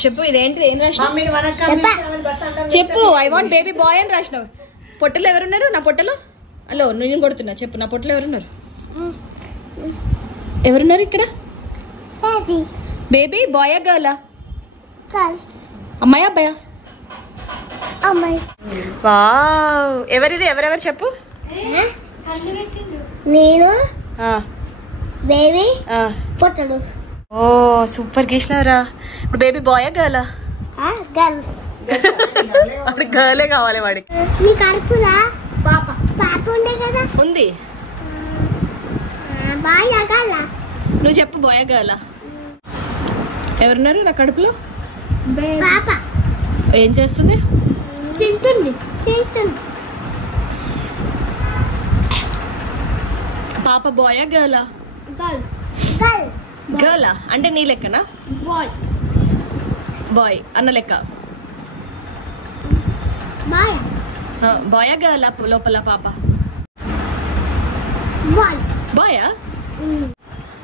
చెప్పు ఇదేంటి ఏం రాసినావు చెప్పు. ఐ వాంట్ బేబీ బాయ్ అని రాసినావు. పొట్టలో ఎవరున్నారు? నా పొట్టలో హలో నేను కొడుతున్నా. చెప్పు నా పొట్టలో ఎవరున్నారు? ఎవరున్నారు ఇక్కడ? బేబీ బాయా గర్లా? అమ్మాయా అబ్బాయా? అమ్మాయి. వావ్ ఎవరిది? ఎవరెవరు చెప్పు. నేను బేబీ పొట్టడు. ఓ సూపర్ గీసినవరా. ఇప్పుడు బేబీ బాయా గర్లా? గర్ల్. అప్పుడు గర్లే కావాలి వాడికి. నీకు అరుపురా? పాప పాప ఉండే కదా. ఉంది. బాయా గర్లా? నువ్వు చెప్పు బాయా గర్లా? ఎవరున్నారు నా కడుపులో? పాప. ఏం చేస్తుంది? తింటుంది. తింటుంది. పాప బాయా గర్లా? గర్ల్. గర్ల్. గర్లా అంటే నీ లెక్కనా? బాయ్. బాయ్ అన్న లెక్క. బాయ్. బాయా గర్లా లోపల పాప? బాయ్. బాయా?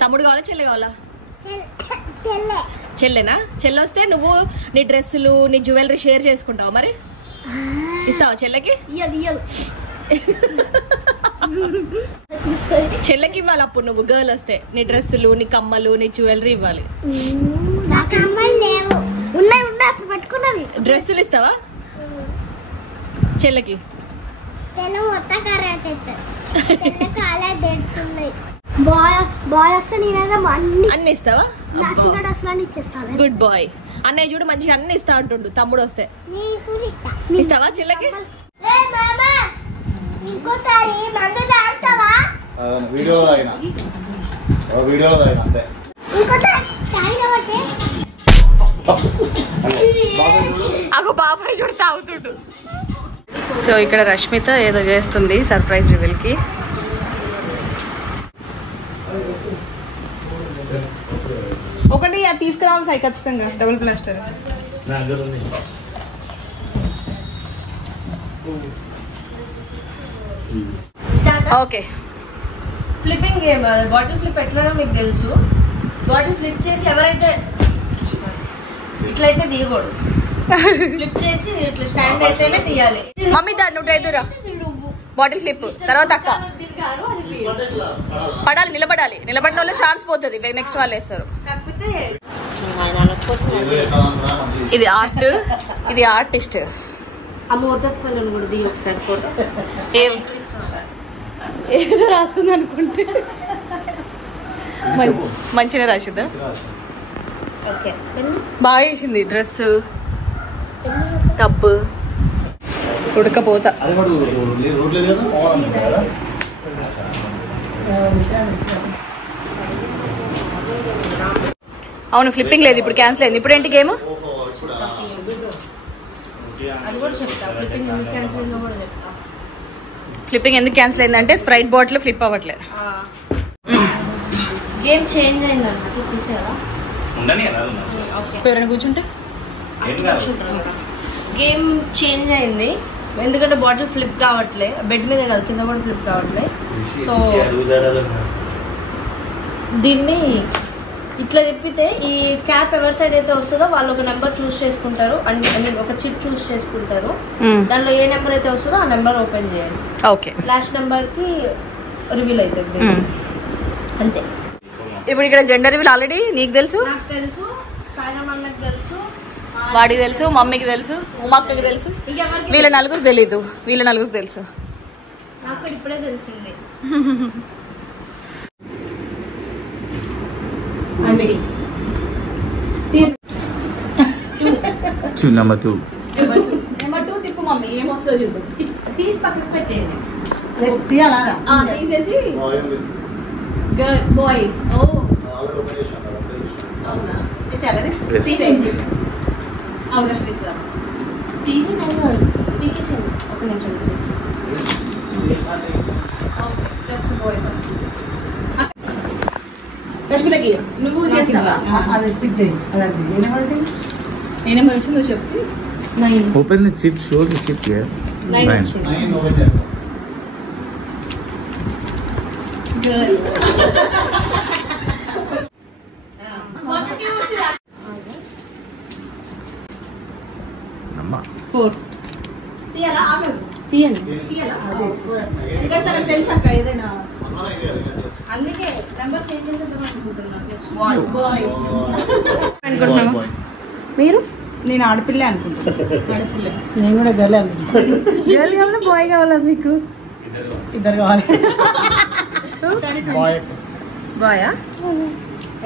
తమ్ముడు కావాలా చెల్లె కావాలా? చెల్లె. చెల్లెనా? చెల్లె వస్తే నువ్వు నీ డ్రెస్సులు నీ జ్యువెలరీ షేర్ చేసుకుంటావు. మరి ఇస్తావా చెల్లెకి? చెల్లెకి ఇవ్వాలి. అప్పుడు నువ్వు గర్ల్ వస్తే నీ డ్రెస్సులు నీ కమ్మలు నీ జ్యువెలరీ ఇవ్వాలి. డ్రెస్సులు ఇస్తావా చెల్లెకి? అన్ని ఇస్తావా? Good boy. అన్నయ్య చూడు మంచిగా అన్ని ఇస్తా అంటుండు. తమ్ముడు వస్తే ఇస్తావా చెల్లెకి? అగో బాబాయ్ చూడు తాగుతుండు. సో ఇక్కడ రష్మిత ఏదో చేస్తుంది సర్ప్రైజ్ రివీల్ కి. ఒకటి తీసుకురావాలి సాయి ఖచ్చితంగా. Double plaster. Okay flipping game. Bottle flip ఎట్లా మీకు తెలుసు. బాటిల్ ఫ్లిప్ చేసి ఎవరైతే ఇట్లయితే తీయకూడదు. ఫ్లిప్ చేసి ఇట్లా స్టాండ్ అయితేనే తీయాలి. మమ్మీ దాంట్లో ఎదురా బాటిల్ ఫ్లిప్ తర్వాత అక్క పడాలి. నిలబడాలి. నిలబడిన వాళ్ళు ఛాన్స్ పోతుంది. నెక్స్ట్ వాళ్ళు వేస్తారు. కాకపోతే ఇది ఆర్ట్. ఇది ఆర్టిస్ట్. అమోర్దఫలను కూడా దిగి ఒకసారి ఫోటో. ఏదో రాస్తుంది అనుకుంటే మంచిగా రాసిద్దా? బాగా వేసింది. డ్రెస్ కప్పు ఉడకపోతా. అవును ఫ్లిప్పింగ్ లేదు ఇప్పుడు. క్యాన్సిల్ అయింది. ఇప్పుడు ఏంటి గేమ్? ఫ్లిప్పింగ్ ఎందుకు క్యాన్సిల్ అయిందంటే స్ప్రైట్ బాటిల్ ఫ్లిప్ అవ్వట్లేదు. గేమ్ చేంజ్ అయింది అన్నట్టు చూసారా? ఎవరైనా కూర్చుంటే గేమ్ చేంజ్ అయింది. ఎందుకంటే బాటిల్ ఫ్లిప్ కావట్లే. బెడ్ మీద కాదు కింద కూడా ఫ్లిప్ కావట్లే. సో దీన్ని ఇట్లా తిప్పితే ఈ క్యాప్ ఎవరి సైడ్ అయితే వస్తుందో వాళ్ళు ఒక నెంబర్ చూస్ చేసుకుంటారు. అండ్ ఒక చిట్ చూస్ చేసుకుంటారు. దాంట్లో ఏ నెంబర్ అయితే వస్తుందో ఆ నెంబర్ ఓపెన్ చేయండి. ఓకే లాస్ట్ నెంబర్ కి రివీల్ అవుతుంది. అంతే. ఇప్పుడు ఇక్కడ జెండర్ రివీల్ ఆల్రెడీ నీకు తెలుసు, నాకు తెలుసు, సాయిరామ్ అన్నకు తెలుసు, వాడికి తెలుసు, మమ్మీకి తెలుసు, ఉమాక్కకి తెలుసు. వీళ్ళ నలుగురు తెలీదు. వీళ్ళ నలుగురు తెలుసు. నాకు ఇప్పుడే తెలిసింది. నెంబర్ 2 తిప్పు మమ్మీ ఏమొస్తుందో చూద్దాం. తీసి పక్కకు పెట్టండి. తీసేసి బాయ్. ఓ తీసేయండి. అవునా శ్రీసా తీసి తీసేయండి. ఒక నిమిషం తీసి. Bye first. రష్మితకి నువ్వు చేస్తావా? నేనేమో వచ్చి నువ్వు చెప్పి Open the chip, show the chip here. 9. Girl. అమ్మా 4 తీయాలా ఆగదు తీయండి తీయాలా ఎందుకంటే తనకు తెలుసు అక్క ఏదైనా అందుకే నెంబర్ చేంజ్ చేసేద్దాం అనుకుంటున్నాను బాయ్ అనుకుంటున్నావా మీరు నేను ఆడపిల్ల అనుకుంటున్నాను. ఆడపిల్ల నేను కూడా గర్ల్ అనుకుంటున్నాను. గర్ల్ కావాలా బాయ్ కావాలా మీకు ఇద్దరు కావాలి. బాయా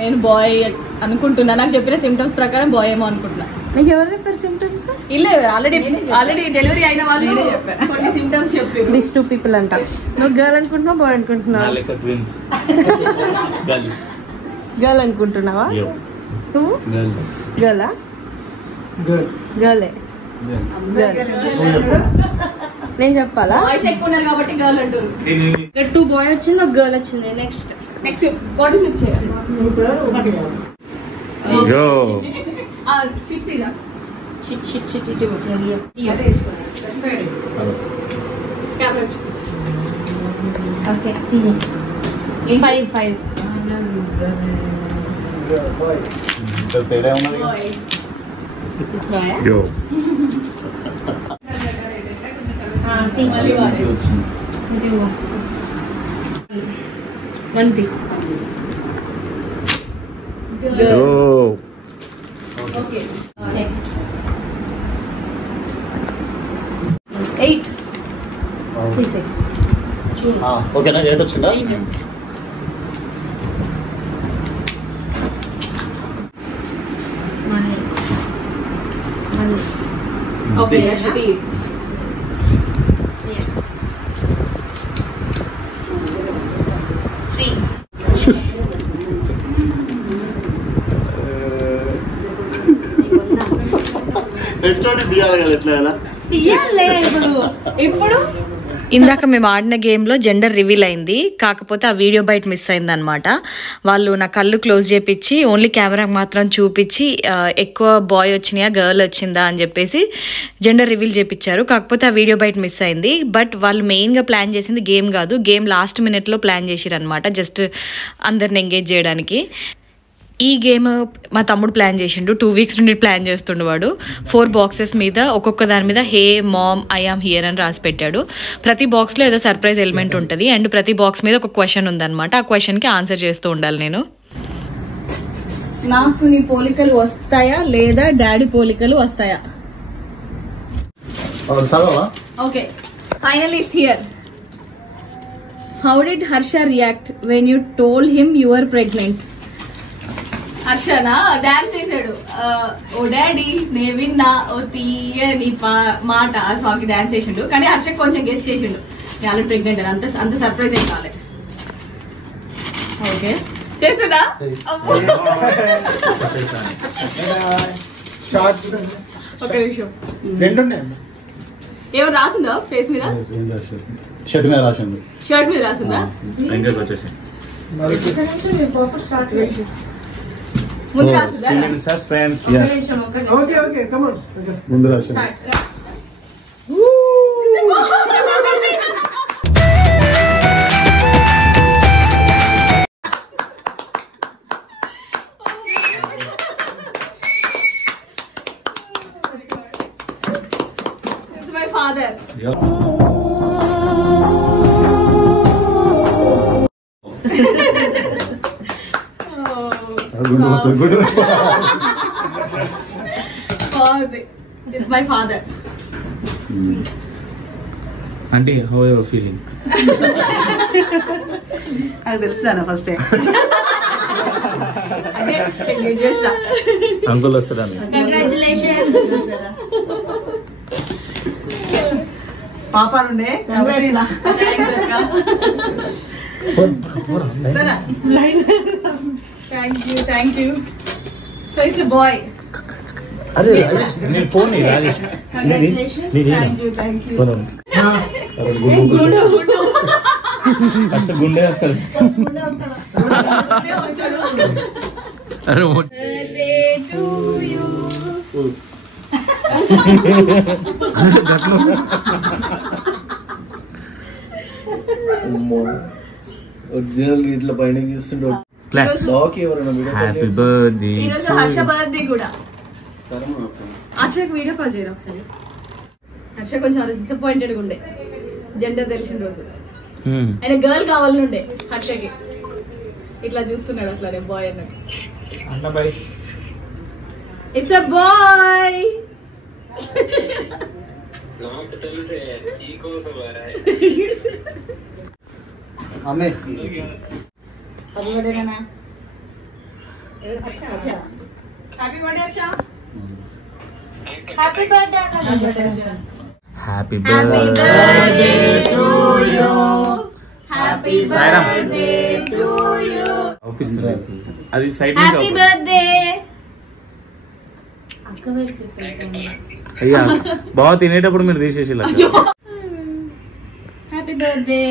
నేను బాయ్ అనుకుంటున్నా. నాకు చెప్పిన సిమ్టమ్స్ ప్రకారం బాయ్ ఏమో అనుకుంటున్నా. నీకు ఎవరు చెప్పారు సిమ్టమ్స్ ఇల్లే ఆల్రెడీ డెలివరీ అయిన వాళ్ళు కొన్ని సిమ్టమ్స్ చెప్పారు. దిస్ 2 people అంట. నువ్వు గర్ల్ అనుకుంటున్నావు బాయ్ అనుకుంటున్నావా? ట్విన్స్ గర్ల్ అనుకుంటున్నావా? నువ్వు గర్లా? గర్లే. నేను చెప్పాలా? బాయ్స్ ఎక్కువ ఉన్నారు కాబట్టి గర్ల్ అంటారు. 2 బాయ్ వచ్చింది, ఒక గర్ల్ వచ్చింది. నెక్స్ట్ బాడీ ఫ్లిప్ చేయాలి. యో చిట్ తీరా. Chit chit chit camera okay 5 తేడా ఉన్నది. యో మళ్ళీ వాడే. యో ఓకే 8 ఓకేనా 8 వచ్చిందా? ఓకే అశ్వతి. హెచ్ఓడి తీయాలి కదా ఎట్లా ఎలా తీయాలే ఇప్పుడు ఇందాక మేము ఆడిన గేమ్లో జెండర్ రివీల్ అయింది, కాకపోతే ఆ వీడియో బయట మిస్ అయింది అనమాట. వాళ్ళు నా కళ్ళు క్లోజ్ చేపించి ఓన్లీ కెమెరాకి మాత్రం చూపించి ఎక్కువ బాయ్ వచ్చినాయా గర్ల్ వచ్చిందా అని చెప్పేసి జెండర్ రివీల్ చేపించారు. కాకపోతే ఆ వీడియో బయట మిస్ అయింది. బట్ వాళ్ళు మెయిన్గా ప్లాన్ చేసింది గేమ్ కాదు, గేమ్ లాస్ట్ మినిట్లో ప్లాన్ చేసిరు అనమాట, జస్ట్ అందరిని ఎంగేజ్ చేయడానికి. ఈ గేమ్ మా తమ్ముడు ప్లాన్ చేసిండు, 2 weeks నుండి ప్లాన్ చేస్తుండు వాడు. 4 boxes మీద ఒక్కొక్క దాని మీద హే మామ్ ఐ ఆమ్ హియర్ అని రాసి పెట్టాడు. ప్రతి బాక్స్లో ఏదో సర్ప్రైజ్ ఎలిమెంట్ ఉంటుంది అండ్ ప్రతి బాక్స్ మీద ఒక క్వశ్చన్ ఉందన్నమాట. ఆ క్వశ్చన్కి ఆన్సర్ చేస్తూ ఉండాలి నేను. నాకు నీ పోలికలు వస్తాయా లేదా డాడీ పోలికలు వస్తాయా? చదవా? Okay finally it's here. How did Harsha react when you told him you are pregnant? హర్షనా డాన్స్ చేశాడు. ఓ డాడీ నే విన్నా ఓ తీయని మాట ఆ సాంగ్ కి డాన్స్ చేసిండు. కానీ హర్ష కొంచెం గెస్ చేసిండు నేను ఆల్రెడీ ప్రెగ్నెంట్ అని. అంత సర్ప్రైజ్ ఏం కాలే. ఓకే చేస్తున్నా. ఒక నిమిషం ఏమో రాసిందా ఫేస్ మీద? షర్ట్ మీద రాసింది. షర్ట్ మీద రాసిందా? ఇంటికి వచ్చేసి ముందు రాసిందా? సస్పెన్స్. ముందు రాసింది. It's my father. It's my father. అంటే హౌ యువర్ ఫీలింగ్? నాకు తెలుస్తాను ఫస్ట్ చేసిన అంకుల్ వస్తాడని. కంగ్రాచులేషన్స్. పాపాలుండే thank you. So it's a boy. అరే రాజేష్ నేను ఫోన్ ని రాజేష్ థ్యాంక్ యూ. ఫస్ట్ గుండె వస్తాడు. అరే ఒరిజినల్ ఇట్లా పైన చూస్తుంటే హ్యాపీ బర్త్డే. ఈరోజు హర్ష బర్త్డే కూడా. హర్షకి వీడియో కాల్ చేయరు ఒకసారి. హర్ష కొంచెం డిసప్పాయింటెడ్గా ఉండే జెండర్ తెలిసిన రోజు. ఆయన గర్ల్ కావాలని ఉండే హర్షకి. ఇట్లా చూస్తున్నాడు అట్లానే బాయ్ అన్నాడు. It's a boy. అమ్మే హ్యాపీ బర్త్డే టు యు. అది సైడ్ హ్యాపీ బర్త్డే. అయ్యా బాగా తినేటప్పుడు మీరు తీసేసి హ్యాపీ బర్త్డే.